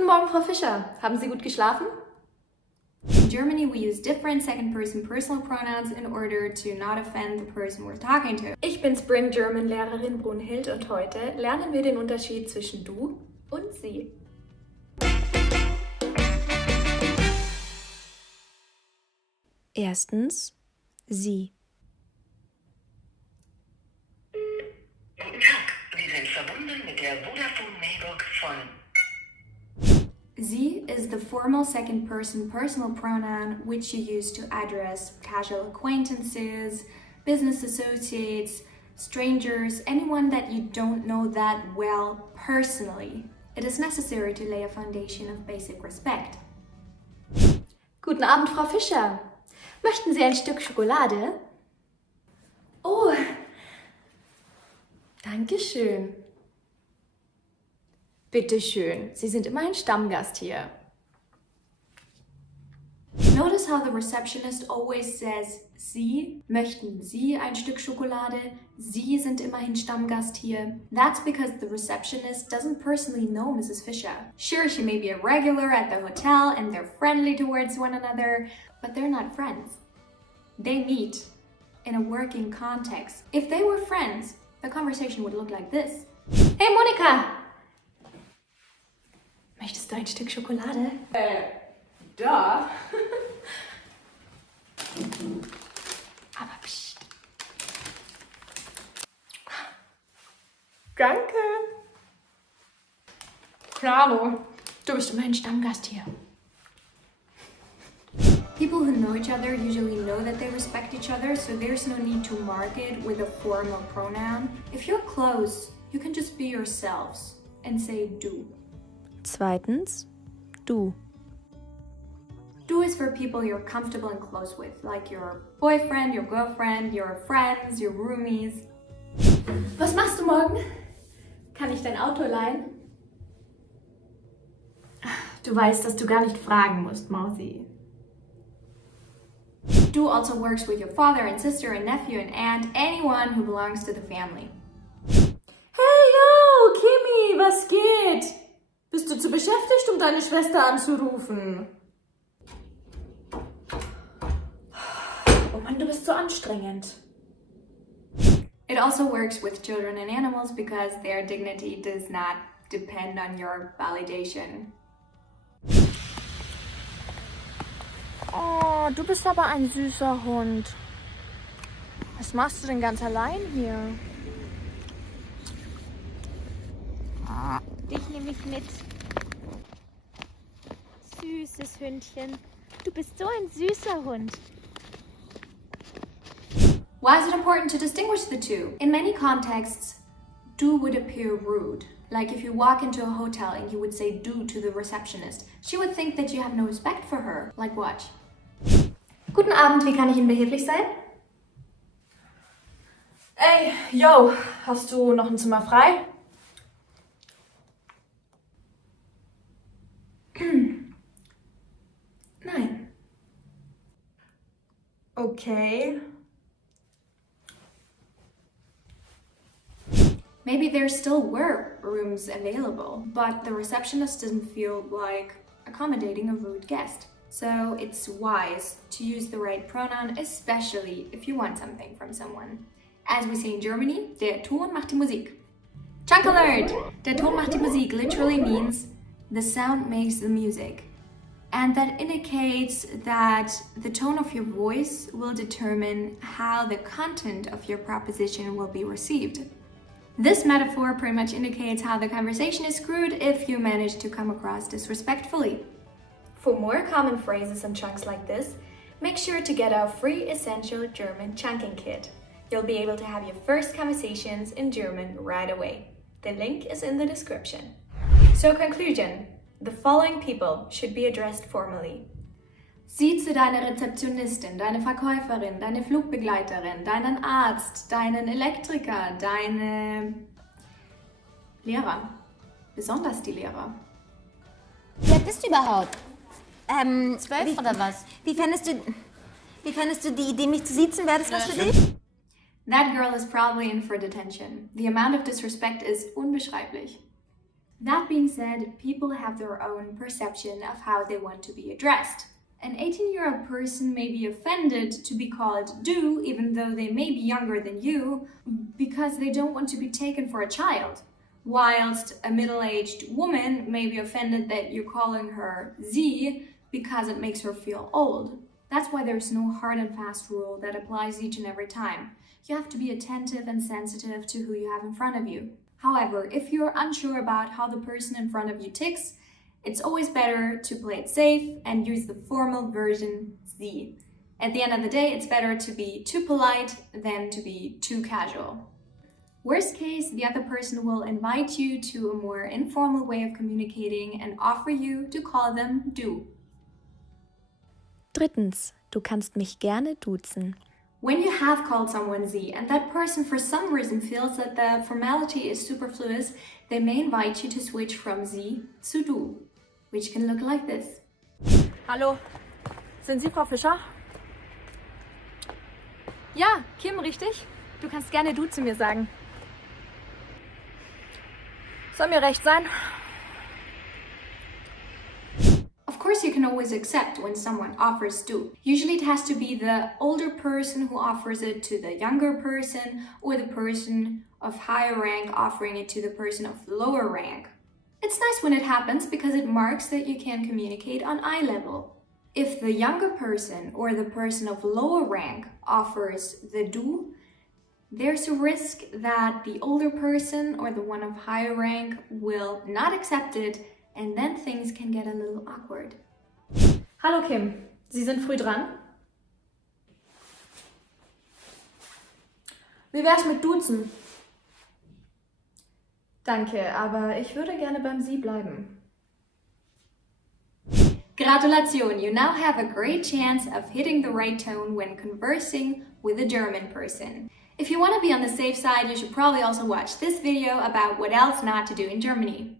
Guten Morgen, Frau Fischer. Haben Sie gut geschlafen? In Germany, we use different second-person personal pronouns in order to not offend the person we're talking to. Ich bin Spring German Lehrerin Brunhild und heute lernen wir den Unterschied zwischen du und sie. Erstens, sie. Guten Tag, Sie sind verbunden mit der Vodafone Mailbox von. Sie is the formal second-person personal pronoun which you use to address casual acquaintances, business associates, strangers, anyone that you don't know that well personally. It is necessary to lay a foundation of basic respect. Guten Abend, Frau Fischer. Möchten Sie ein Stück Schokolade? Oh, danke schön. Bitte schön, Sie sind immer ein Stammgast hier. Notice how the receptionist always says Sie. Möchten Sie ein Stück Schokolade? Sie sind immerhin Stammgast hier. That's because the receptionist doesn't personally know Mrs. Fischer. Sure, she may be a regular at the hotel and they're friendly towards one another, but they're not friends. They meet in a working context. If they were friends, the conversation would look like this. Hey Monika! Möchtest du ein Stück Schokolade? Da. Aber psst. Danke. Klaro, du bist immer ein Stammgast hier. People who know each other usually know that they respect each other, so there's no need to mark it with a formal pronoun. If you're close, you can just be yourselves and say du. Zweitens, du. Du is for people you're comfortable and close with, like your boyfriend, your girlfriend, your friends, your roomies. Was machst du morgen? Kann ich dein Auto leihen? Du weißt, dass du gar nicht fragen musst, Mausi. Du also works with your father and sister and nephew and aunt, anyone who belongs to the family. Hey, yo, Kimi, was geht? Bist du zu beschäftigt, um deine Schwester anzurufen? Oh Mann, du bist so anstrengend. It also works with children and animals because their dignity does not depend on your validation. Oh, du bist aber ein süßer Hund. Was machst du denn ganz allein hier? Dich nehme ich mit. Süßes Hündchen. Du bist so ein süßer Hund. Why is it important to distinguish the two? In many contexts, du would appear rude. Like if you walk into a hotel and you would say du to the receptionist, she would think that you have no respect for her. Like watch. Guten Abend, wie kann ich Ihnen behilflich sein? Ey, yo, hast du noch ein Zimmer frei? Nein. Okay. Maybe there still were rooms available, but the receptionist didn't feel like accommodating a rude guest. So it's wise to use the right pronoun, especially if you want something from someone. As we say in Germany, der Ton macht die Musik. Chunk alert! Der Ton macht die Musik literally means the sound makes the music. And that indicates that the tone of your voice will determine how the content of your proposition will be received. This metaphor pretty much indicates how the conversation is screwed if you manage to come across disrespectfully. For more common phrases and chunks like this, make sure to get our free Essential German Chunking Kit. You'll be able to have your first conversations in German right away. The link is in the description. So conclusion, the following people should be addressed formally. Sieze deine Rezeptionistin, deine Verkäuferin, deine Flugbegleiterin, deinen Arzt, deinen Elektriker, deine Lehrer. Besonders die Lehrer. Wer bist du überhaupt? 12 oder was? Wie fändest du die Idee, mich zu siezen? Wäre das was für dich? That girl is probably in for detention. The amount of disrespect is unbeschreiblich. That being said, people have their own perception of how they want to be addressed. An 18-year-old person may be offended to be called du, even though they may be younger than you, because they don't want to be taken for a child. Whilst a middle-aged woman may be offended that you're calling her sie because it makes her feel old. That's why there's no hard and fast rule that applies each and every time. You have to be attentive and sensitive to who you have in front of you. However, if you're unsure about how the person in front of you ticks, it's always better to play it safe and use the formal version sie. At the end of the day, it's better to be too polite than to be too casual. Worst case, the other person will invite you to a more informal way of communicating and offer you to call them du. Drittens, du kannst mich gerne duzen. When you have called someone sie and that person for some reason feels that the formality is superfluous, they may invite you to switch from sie zu du, which can look like this. Hallo, sind Sie Frau Fischer? Ja, Kim, richtig? Du kannst gerne du zu mir sagen. Soll mir recht sein? Of course, you can always accept when someone offers du. Usually it has to be the older person who offers it to the younger person, or the person of higher rank offering it to the person of lower rank. It's nice when it happens because it marks that you can communicate on eye level. If the younger person or the person of lower rank offers the du, there's a risk that the older person or the one of higher rank will not accept it, and then things can get a little awkward. Hallo Kim, Sie sind früh dran? Wie wär's mit duzen? Danke, aber ich würde gerne beim Sie bleiben. Gratulation, you now have a great chance of hitting the right tone when conversing with a German person. If you want to be on the safe side, you should probably also watch this video about what else not to do in Germany.